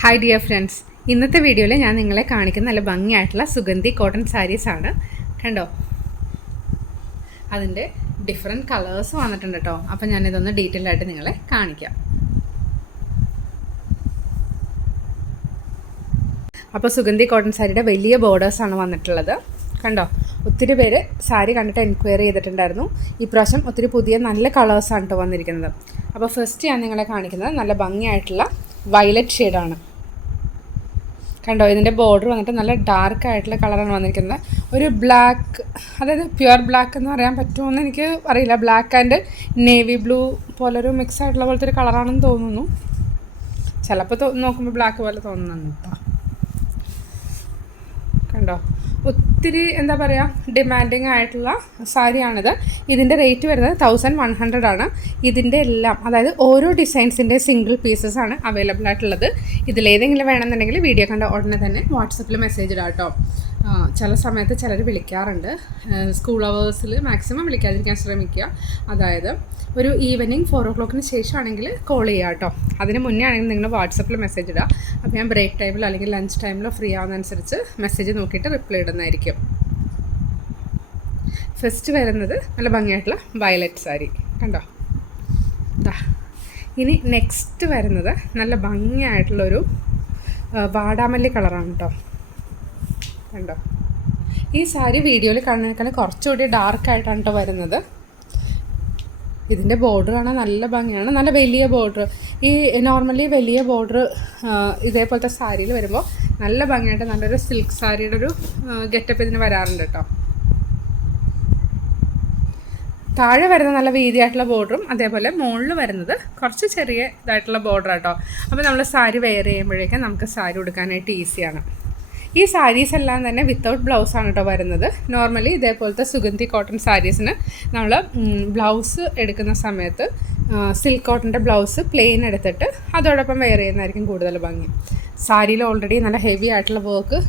Hi dear friends, ഇന്നത്തെ വീഡിയോയിൽ ഞാൻ നിങ്ങളെ കാണിക്കുന്ന നല്ല ഭംഗിയായിട്ടുള്ള സുഗന്ധി കോട്ടൺ സാരീസാണ്. കണ്ടോ, അതിൻ്റെ ഡിഫറെൻറ്റ് കളേഴ്സ് വന്നിട്ടുണ്ട് കേട്ടോ. അപ്പോൾ ഞാനിതൊന്ന് ഡീറ്റെയിൽ ആയിട്ട് നിങ്ങളെ കാണിക്കാം. അപ്പോൾ സുഗന്ധി കോട്ടൺ സാരിയുടെ വലിയ ബോർഡേഴ്സാണ് വന്നിട്ടുള്ളത്. കണ്ടോ, ഒത്തിരി പേര് സാരി കണ്ടിട്ട് എൻക്വയറി ചെയ്തിട്ടുണ്ടായിരുന്നു. ഇപ്രാവശ്യം ഒത്തിരി പുതിയ നല്ല കളേഴ്സാണ് കേട്ടോ വന്നിരിക്കുന്നത്. അപ്പോൾ ഫസ്റ്റ് ഞാൻ നിങ്ങളെ കാണിക്കുന്നത് നല്ല ഭംഗിയായിട്ടുള്ള വയലറ്റ് ഷെയ്ഡാണ്. കണ്ടോ, ഇതിൻ്റെ ബോർഡർ വന്നിട്ട് നല്ല ഡാർക്ക് ആയിട്ടുള്ള കളറാണ് വന്നിരിക്കുന്നത്. ഒരു ബ്ലാക്ക്, അതായത് പ്യുവർ ബ്ലാക്ക് എന്ന് പറയാൻ പറ്റുമോയെന്ന് എനിക്ക് അറിയില്ല. ബ്ലാക്ക് ആൻഡ് നേവി ബ്ലൂ പോലൊരു മിക്സ് ആയിട്ടുള്ള പോലത്തെ ഒരു കളറാണെന്ന് തോന്നുന്നു. ചിലപ്പോൾ നോക്കുമ്പോൾ ബ്ലാക്ക് പോലെ തോന്നുന്നുണ്ട് കേട്ടോ. കണ്ടോ, ഒത്തിരി എന്താ പറയുക, ഡിമാൻഡിങ് ആയിട്ടുള്ള സാരിയാണിത്. ഇതിൻ്റെ റേറ്റ് വരുന്നത് 1100 ആണ്. ഇതിൻ്റെ എല്ലാം, അതായത് ഓരോ ഡിസൈൻസിൻ്റെ സിംഗിൾ പീസസ് ആണ് അവൈലബിൾ ആയിട്ടുള്ളത്. ഇതിലേതെങ്കിലും വേണമെന്നുണ്ടെങ്കിൽ വീഡിയോ കണ്ട ഉടനെ തന്നെ വാട്സപ്പിൽ മെസ്സേജ് ഇടാം കേട്ടോ. ചില സമയത്ത് ചിലർ വിളിക്കാറുണ്ട്. സ്കൂൾ അവേഴ്സിൽ മാക്സിമം വിളിക്കാതിരിക്കാൻ ശ്രമിക്കുക. അതായത് ഒരു ഈവനിങ് 4 o'clock ശേഷമാണെങ്കിൽ കോൾ ചെയ്യുക കേട്ടോ. അതിന് മുന്നേ ആണെങ്കിൽ നിങ്ങൾ വാട്സപ്പിൽ മെസ്സേജ് ഇടുക. അപ്പോൾ ഞാൻ ബ്രേക്ക് ടൈമിലോ അല്ലെങ്കിൽ ലഞ്ച് ടൈമിലോ ഫ്രീ ആവുന്നതനുസരിച്ച് മെസ്സേജ് നോക്കിയിട്ട് റിപ്ലൈ ഇടുന്നതായിരിക്കും. ഫസ്റ്റ് വരുന്നത് നല്ല ഭംഗിയായിട്ടുള്ള വയലറ്റ് സാരി. കണ്ടോ, ഇനി നെക്സ്റ്റ് വരുന്നത് നല്ല ഭംഗിയായിട്ടുള്ളൊരു വാടാമല്ലി കളറാണ് കേട്ടോ. കണ്ടോ, ഈ സാരി വീഡിയോയിൽ കാണുന്നതിനേക്കാൾ കുറച്ചുകൂടി ഡാർക്കായിട്ടാണ് കേട്ടോ വരുന്നത്. ഇതിൻ്റെ ബോർഡർ കാണാൻ നല്ല ഭംഗിയാണ്, നല്ല വലിയ ബോർഡർ. ഈ നോർമലി വലിയ ബോർഡർ ഇതേപോലത്തെ സാരിയിൽ വരുമ്പോൾ നല്ല ഭംഗിയായിട്ട് നല്ലൊരു സിൽക്ക് സാരിയുടെ ഒരു ഗെറ്റപ്പ് ഇതിന് വരാറുണ്ട് കേട്ടോ. താഴെ വരുന്ന നല്ല വീതിയായിട്ടുള്ള ബോർഡറും അതേപോലെ മുകളിൽ വരുന്നത് കുറച്ച് ചെറിയ ഇതായിട്ടുള്ള ബോർഡർ കേട്ടോ. അപ്പോൾ നമ്മൾ സാരി വെയർ ചെയ്യുമ്പോഴേക്കും നമുക്ക് സാരി ഉടുക്കാനായിട്ട് ഈസിയാണ്. ഈ സാരീസ് എല്ലാം തന്നെ വിത്തൗട്ട് ബ്ലൗസാണ് കേട്ടോ വരുന്നത്. നോർമലി ഇതേപോലത്തെ സുഗന്ധി കോട്ടൺ സാരീസിന് നമ്മൾ ബ്ലൗസ് എടുക്കുന്ന സമയത്ത് സിൽക്ക് കോട്ടൻ്റെ ബ്ലൗസ് പ്ലെയിൻ എടുത്തിട്ട് അതോടൊപ്പം വെയർ ചെയ്യുന്നതായിരിക്കും കൂടുതൽ ഭംഗി. സാരിയിൽ ഓൾറെഡി നല്ല ഹെവി ആയിട്ടുള്ള വർക്ക്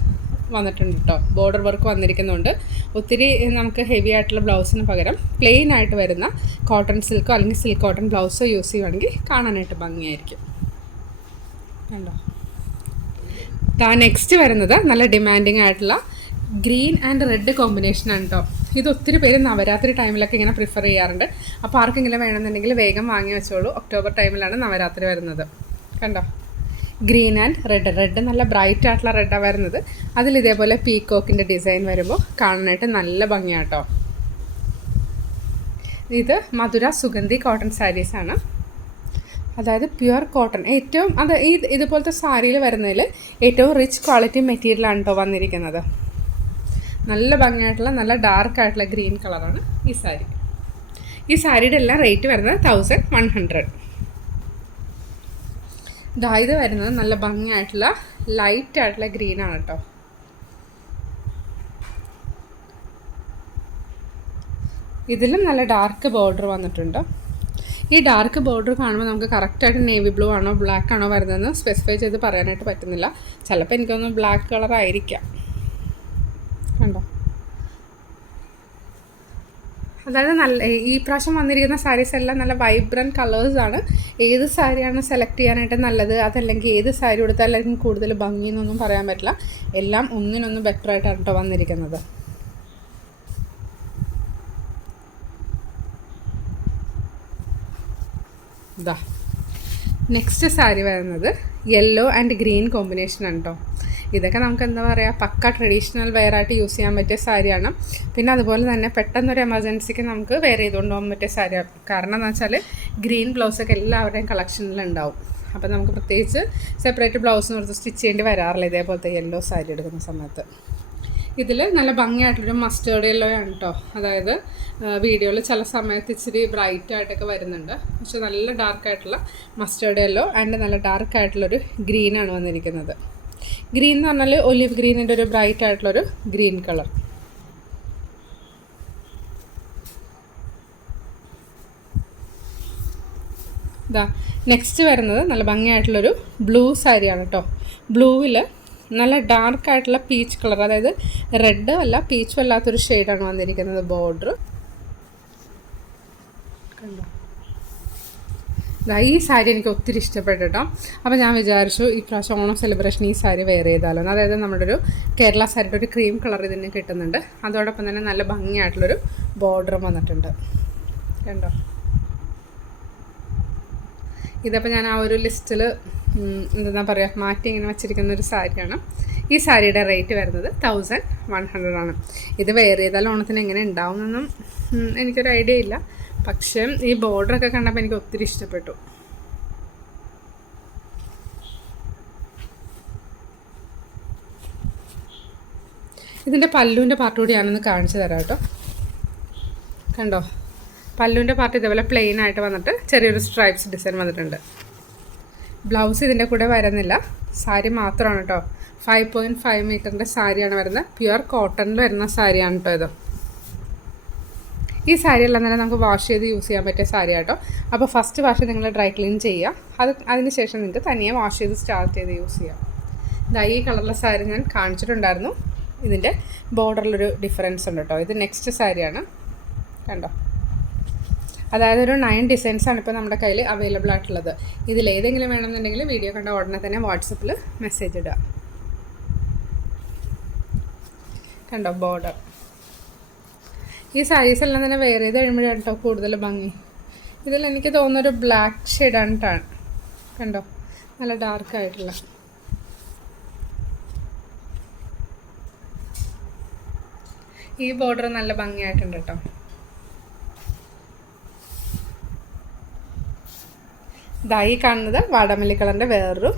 വന്നിട്ടുണ്ട് കേട്ടോ. ബോർഡർ വർക്ക് വന്നിരിക്കുന്നുണ്ട്. ഒത്തിരി നമുക്ക് ഹെവി ആയിട്ടുള്ള ബ്ലൗസിന് പകരം പ്ലെയിൻ ആയിട്ട് വരുന്ന കോട്ടൺ സിൽക്കോ അല്ലെങ്കിൽ സിൽക്ക് കോട്ടൺ ബ്ലൗസോ യൂസ് ചെയ്യുവാണെങ്കിൽ കാണാനായിട്ട് ഭംഗിയായിരിക്കും. കണ്ടോ, നെക്സ്റ്റ് വരുന്നത് നല്ല ഡിമാൻഡിങ് ആയിട്ടുള്ള ഗ്രീൻ ആൻഡ് റെഡ് കോമ്പിനേഷനാണ് കേട്ടോ. ഇത് ഒത്തിരി പേര് നവരാത്രി ടൈമിലൊക്കെ ഇങ്ങനെ പ്രിഫർ ചെയ്യാറുണ്ട്. അപ്പോൾ ആർക്കെങ്കിലും വേണമെന്നുണ്ടെങ്കിൽ വേഗം വാങ്ങി വെച്ചോളൂ. ഒക്ടോബർ ടൈമിലാണ് നവരാത്രി വരുന്നത്. കണ്ടോ, ഗ്രീൻ ആൻഡ് റെഡ് നല്ല ബ്രൈറ്റ് ആയിട്ടുള്ള റെഡാണ് വരുന്നത്. അതിൽ ഇതേപോലെ പീക്കോക്കിൻ്റെ ഡിസൈൻ വരുമ്പോൾ കാണാനായിട്ട് നല്ല ഭംഗിയാട്ടോ. ഇത് മധുര സുഗന്ധി കോട്ടൺ സാരീസാണ്. അതായത് പ്യുവർ കോട്ടൺ, ഏറ്റവും ഇതുപോലത്തെ സാരിയിൽ വരുന്നതിൽ ഏറ്റവും റിച്ച് ക്വാളിറ്റി മെറ്റീരിയലാണ് കേട്ടോ വന്നിരിക്കുന്നത്. നല്ല ഭംഗിയായിട്ടുള്ള നല്ല ഡാർക്കായിട്ടുള്ള ഗ്രീൻ കളറാണ് ഈ സാരി. ഈ സാരിയുടെ എല്ലാം റേറ്റ് വരുന്നത് 1100. ഇത് വരുന്നത് നല്ല ഭംഗിയായിട്ടുള്ള ലൈറ്റ് ആയിട്ടുള്ള ഗ്രീനാണ് കേട്ടോ. ഇതിലും നല്ല ഡാർക്ക് ബോർഡർ വന്നിട്ടുണ്ട്. ഈ ഡാർക്ക് ബോർഡർ കാണുമ്പോൾ നമുക്ക് കറക്റ്റായിട്ട് നേവി ബ്ലൂ ആണോ ബ്ലാക്ക് ആണോ വരുന്നതെന്ന് സ്പെസിഫൈ ചെയ്ത് പറയാനായിട്ട് പറ്റുന്നില്ല. ചിലപ്പോൾ എനിക്കൊന്ന് ബ്ലാക്ക് കളർ ആയിരിക്കാം. കണ്ടോ, അതായത് നല്ല ഈ പ്രാവശ്യം വന്നിരിക്കുന്ന സാരീസ് എല്ലാം നല്ല വൈബ്രൻറ്റ് കളേഴ്സാണ്. ഏത് സാരിയാണ് സെലക്ട് ചെയ്യാനായിട്ട് നല്ലത്, അതല്ലെങ്കിൽ ഏത് സാരി കൊടുത്താലും കൂടുതൽ ഭംഗിയെന്നൊന്നും പറയാൻ പറ്റില്ല. എല്ലാം ഒന്നിനൊന്നും ബെറ്റർ ആയിട്ടാണ് കേട്ടോ വന്നിരിക്കുന്നത്. നെക്സ്റ്റ് സാരി വരുന്നത് യെല്ലോ ആൻഡ് ഗ്രീൻ കോമ്പിനേഷനാണ് കേട്ടോ. ഇതൊക്കെ നമുക്ക് എന്താ പറയുക, പക്ക ട്രഡീഷണൽ വെയർ ആയിട്ട് യൂസ് ചെയ്യാൻ പറ്റിയ സാരിയാണ്. പിന്നെ അതുപോലെ തന്നെ പെട്ടെന്നൊരു എമർജൻസിക്ക് നമുക്ക് വെയർ ചെയ്തുകൊണ്ട് പോകാൻ പറ്റിയ സാരിയാണ്. കാരണം എന്താ വെച്ചാൽ ഗ്രീൻ ബ്ലൗസൊക്കെ എല്ലാവരുടെയും കളക്ഷനിലുണ്ടാവും. അപ്പോൾ നമുക്ക് പ്രത്യേകിച്ച് സെപ്പറേറ്റ് ബ്ലൗസ് കൊടുത്ത് സ്റ്റിച്ച് ചെയ്യേണ്ടി വരാറില്ല ഇതേപോലത്തെ യെല്ലോ സാരി എടുക്കുന്ന സമയത്ത്. ഇതിൽ നല്ല ഭംഗിയായിട്ടുള്ളൊരു മസ്റ്റേർഡ് യെല്ലോ ആണ് കേട്ടോ. അതായത് വീഡിയോയിൽ ചില സമയത്ത് ഇച്ചിരി ബ്രൈറ്റ് ആയിട്ടൊക്കെ വരുന്നുണ്ട്, പക്ഷെ നല്ല ഡാർക്കായിട്ടുള്ള മസ്റ്റേർഡ് യെല്ലോ ആൻഡ് നല്ല ഡാർക്കായിട്ടുള്ളൊരു ഗ്രീനാണ് വന്നിരിക്കുന്നത്. ഗ്രീൻ എന്ന് പറഞ്ഞാൽ ഒലിവ് ഗ്രീനിൻ്റെ ഒരു ബ്രൈറ്റ് ആയിട്ടുള്ളൊരു ഗ്രീൻ കളർ. നെക്സ്റ്റ് വരുന്നത് നല്ല ഭംഗിയായിട്ടുള്ളൊരു ബ്ലൂ സാരിയാണ് കേട്ടോ. ബ്ലൂവിൽ നല്ല ഡാർക്കായിട്ടുള്ള പീച്ച് കളർ, അതായത് റെഡ് അല്ല പീച്ചും അല്ലാത്തൊരു ഷെയ്ഡാണ് വന്നിരിക്കുന്നത് ബോർഡർ. കണ്ടോ, ഈ സാരി എനിക്ക് ഒത്തിരി ഇഷ്ടപ്പെട്ടു കേട്ടോ. അപ്പോൾ ഞാൻ വിചാരിച്ചു ഈ പ്രാവശ്യം ഓണം സെലിബ്രേഷൻ ഈ സാരി വെയർ ചെയ്താലോ. അതായത് നമ്മുടെ ഒരു കേരള സാരിയുടെ ഒരു ക്രീം കളർ ഇതിന് കിട്ടുന്നുണ്ട്. അതോടൊപ്പം തന്നെ നല്ല ഭംഗിയായിട്ടുള്ളൊരു ബോർഡറും വന്നിട്ടുണ്ട്. കണ്ടോ? ഇതപ്പോൾ ഞാൻ ആ ഒരു ലിസ്റ്റിൽ എന്താ പറയുക മാറ്റി ഇങ്ങനെ വെച്ചിരിക്കുന്ന ഒരു സാരിയാണ്. ഈ സാരിയുടെ റേറ്റ് വരുന്നത് 1100 ആണ്. ഇത് വെയർ ചെയ്താൽ ഓണത്തിന് എങ്ങനെ ഉണ്ടാവുമെന്നൊന്നും എനിക്കൊരു ഐഡിയ ഇല്ല. പക്ഷേ ഈ ബോർഡറൊക്കെ കണ്ടപ്പോൾ എനിക്ക് ഒത്തിരി ഇഷ്ടപ്പെട്ടു. ഇതിൻ്റെ പല്ലുവിൻ്റെ പാർട്ട് കൂടി ഞാനൊന്ന് കാണിച്ചു തരാം കേട്ടോ. കണ്ടോ? പല്ലുവിൻ്റെ പാർട്ട് ഇതേപോലെ പ്ലെയിൻ ആയിട്ട് വന്നിട്ട് ചെറിയൊരു സ്ട്രൈപ്സ് ഡിസൈൻ വന്നിട്ടുണ്ട്. ബ്ലൗസ് ഇതിൻ്റെ കൂടെ വരുന്നില്ല, സാരി മാത്രമാണ് കേട്ടോ. 5.5 മീറ്ററിൻ്റെ സാരിയാണ് വരുന്നത്. പ്യുവർ കോട്ടണിൽ വരുന്ന സാരിയാണ് കേട്ടോ ഇത്. ഈ സാരി എല്ലാം തന്നെ നമുക്ക് വാഷ് ചെയ്ത് യൂസ് ചെയ്യാൻ പറ്റിയ സാരിയാണ് കേട്ടോ. അപ്പോൾ ഫസ്റ്റ് വാഷ് നിങ്ങൾ ഡ്രൈ ക്ലീൻ ചെയ്യുക. അതിന് ശേഷം നിങ്ങൾക്ക് തനിയെ വാഷ് ചെയ്ത് സ്റ്റാർട്ട് ചെയ്ത് യൂസ് ചെയ്യാം. ഈ കളറിലെ സാരി ഞാൻ കാണിച്ചിട്ടുണ്ടായിരുന്നു. ഇതിൻ്റെ ബോർഡറിലൊരു ഡിഫറൻസ് ഉണ്ട് കേട്ടോ. ഇത് നെക്സ്റ്റ് സാരിയാണ്. കണ്ടോ? അതായത് ഒരു 9 ഡിസൈൻസാണ് ഇപ്പോൾ നമ്മുടെ കയ്യിൽ അവൈലബിൾ ആയിട്ടുള്ളത്. ഇതിലേതെങ്കിലും വേണമെന്നുണ്ടെങ്കിൽ വീഡിയോ കണ്ട ഉടനെ തന്നെ വാട്സപ്പിൽ മെസ്സേജ് ഇടുക. കണ്ടോ ബോർഡർ? ഈ സാരീസ് എല്ലാം തന്നെ വെയർ ചെയ്ത് കഴിയുമ്പോഴാണ് കേട്ടോ കൂടുതൽ ഭംഗി. ഇതിൽ എനിക്ക് തോന്നുന്നൊരു ബ്ലാക്ക് ഷെയ്ഡാണ്. കണ്ടോ? നല്ല ഡാർക്കായിട്ടുള്ള. ഈ ബോർഡർ നല്ല ഭംഗിയായിട്ടുണ്ട് കേട്ടോ. ഈ കാണുന്നത് വാടാമല്ലി കളറിൻ്റെ വേറൊരു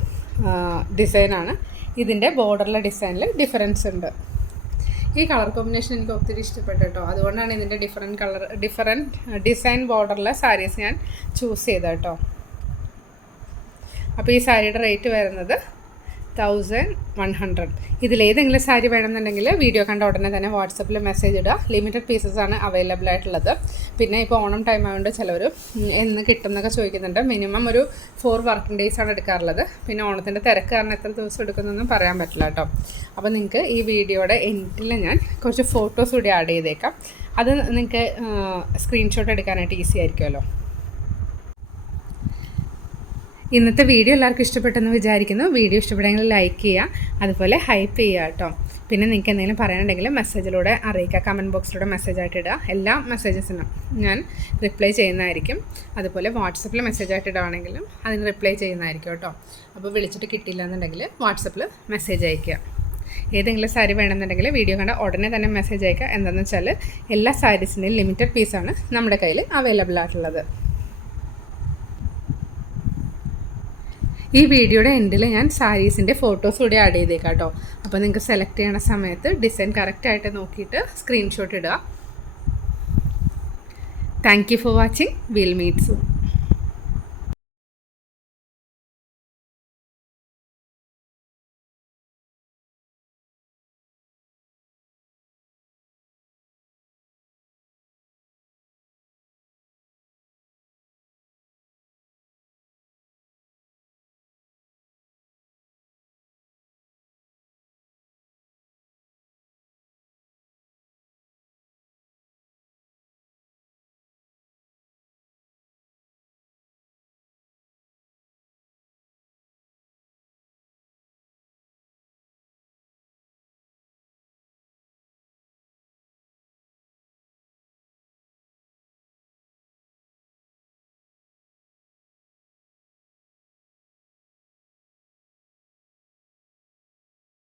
ഡിസൈനാണ്. ഇതിൻ്റെ ബോർഡറിലെ ഡിസൈനിൽ ഡിഫറൻസ് ഉണ്ട്. ഈ കളർ കോമ്പിനേഷൻ എനിക്ക് ഒത്തിരി ഇഷ്ടപ്പെട്ടു കേട്ടോ. അതുകൊണ്ടാണ് ഇതിൻ്റെ ഡിഫറെൻറ്റ് ഡിസൈൻ ബോർഡറിലെ സാരീസ് ഞാൻ ചൂസ് ചെയ്തത് കേട്ടോ. അപ്പോൾ ഈ സാരിയുടെ റേറ്റ് വരുന്നത് 1100. ഇതിലേതെങ്കിലും സാരി വേണമെന്നുണ്ടെങ്കിൽ വീഡിയോ കണ്ട ഉടനെ തന്നെ വാട്സപ്പിൽ മെസ്സേജ് ഇടുക. ലിമിറ്റഡ് പീസസ് ആണ് അവൈലബിൾ ആയിട്ടുള്ളത്. പിന്നെ ഇപ്പോൾ ഓണം ടൈം ആയതുകൊണ്ട് ചിലവർ എന്ന് കിട്ടുമെന്നൊക്കെ ചോദിക്കുന്നുണ്ട്. മിനിമം ഒരു 4 വർക്കിംഗ് ഡേയ്സ് ആണ് എടുക്കാറുള്ളത്. പിന്നെ ഓണത്തിൻ്റെ തിരക്ക് കാരണം എത്ര ദിവസം എടുക്കുന്നൊന്നും പറയാൻ പറ്റില്ല കേട്ടോ. അപ്പോൾ നിങ്ങൾക്ക് ഈ വീഡിയോയുടെ എൻഡിൽ ഞാൻ കുറച്ച് ഫോട്ടോസ് കൂടി ആഡ് ചെയ്തേക്കാം. അത് നിങ്ങൾക്ക് സ്ക്രീൻഷോട്ട് എടുക്കാനായിട്ട് ഈസി ആയിരിക്കുമല്ലോ. ഇന്നത്തെ വീഡിയോ എല്ലാവർക്കും ഇഷ്ടപ്പെട്ടെന്ന് വിചാരിക്കുന്നു. വീഡിയോ ഇഷ്ടപ്പെട്ടെങ്കിൽ ലൈക്ക് ചെയ്യുക, അതുപോലെ ഹൈപ്പ് ചെയ്യുക കേട്ടോ. പിന്നെ നിങ്ങൾക്ക് എന്തെങ്കിലും പറയാനുണ്ടെങ്കിൽ മെസ്സേജിലൂടെ അറിയിക്കുക. കമൻറ്റ് ബോക്സിലൂടെ മെസ്സേജായിട്ട് ഇടുക. എല്ലാ മെസ്സേജസിനും ഞാൻ റിപ്ലൈ ചെയ്യുന്നതായിരിക്കും. അതുപോലെ വാട്സപ്പിൽ മെസ്സേജായിട്ട് ഇടുകയാണെങ്കിലും അതിന് റിപ്ലൈ ചെയ്യുന്നതായിരിക്കും കേട്ടോ. അപ്പോൾ വിളിച്ചിട്ട് കിട്ടിയില്ല എന്നുണ്ടെങ്കിൽ വാട്സപ്പിൽ മെസ്സേജ് അയയ്ക്കുക. ഏതെങ്കിലും സാരി വേണമെന്നുണ്ടെങ്കിൽ വീഡിയോ കണ്ട ഉടനെ തന്നെ മെസ്സേജ് അയക്കുക. എന്താണെന്ന് വെച്ചാൽ എല്ലാ സാരീസിൻ്റെയും ലിമിറ്റഡ് പീസാണ് നമ്മുടെ കയ്യിൽ അവൈലബിൾ ആയിട്ടുള്ളത്. ഈ വീഡിയോയുടെ എൻഡിൽ ഞാൻ സാരീസിൻ്റെ ഫോട്ടോസ് കൂടി ആഡ് ചെയ്തേക്കാം കേട്ടോ. അപ്പോൾ നിങ്ങൾക്ക് സെലക്ട് ചെയ്യണ സമയത്ത് ഡിസൈൻ കറക്റ്റായിട്ട് നോക്കിയിട്ട് സ്ക്രീൻഷോട്ട് ഇടുക. Thank you for watching. Will meet soon.